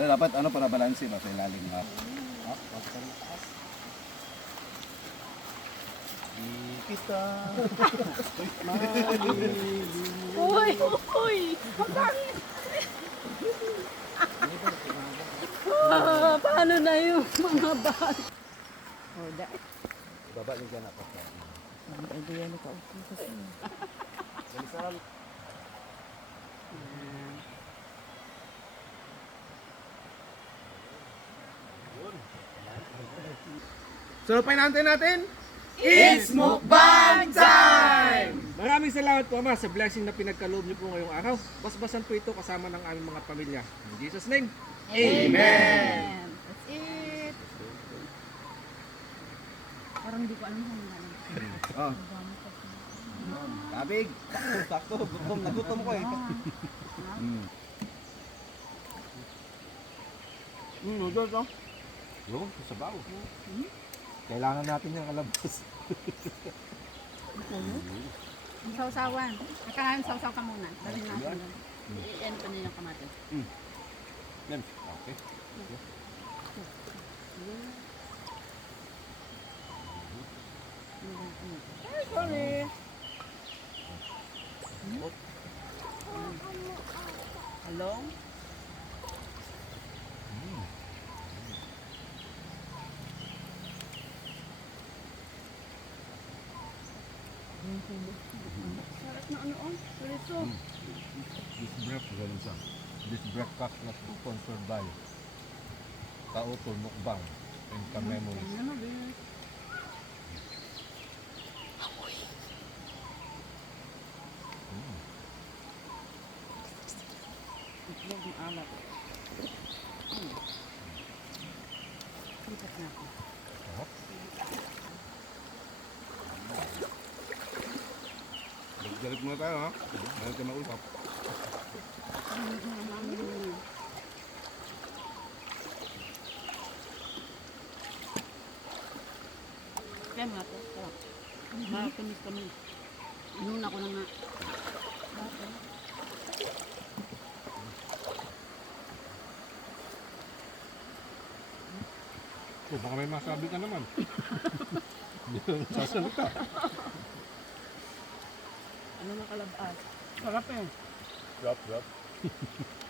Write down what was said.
So, dapat ano para balanse ba sa ilalim ha? Kita. Uy, uy. Ah, paano na yung mga bata? Oh, da. Baba niyo dyan ako. Ang idea ni kaupo kasi. Dalisal. So, painantay natin. It's mukbang time! Maraming salamat po Ama sa blessing na pinagkaloob niyo po ngayong araw. Basbasan po ito kasama ng aming mga pamilya. In Jesus name. Amen. That's it. Parang hindi ko alam kung ano. Oh. Kabig. Sakto. Gutom, nagutom ko eh. Mm. Mm, noodles oh. Yun, sa bawo. Kailangan natin yung kalabas. Ang sausawan. Akahan, sausaw ka muna. Dali natin. doon. I-ano pa niya yung kamatis. Yan. Okay. Sorry. Hello? Sarap na ano oh. This breakfast, this breakfast was sponsored by Kautol Mukbang and Kamemories. Ano ba? Itlog ng alat. Hmm. Lipat na ako. Balik muna tayo ha. Meron tayo mag-usap. Kaya mga to. Sarap. Makakinis kami. Inuna ko na nga. Oh, baka may masabi ka naman. Hindi ka sasalita. Ano na kalabas? Sarap eh.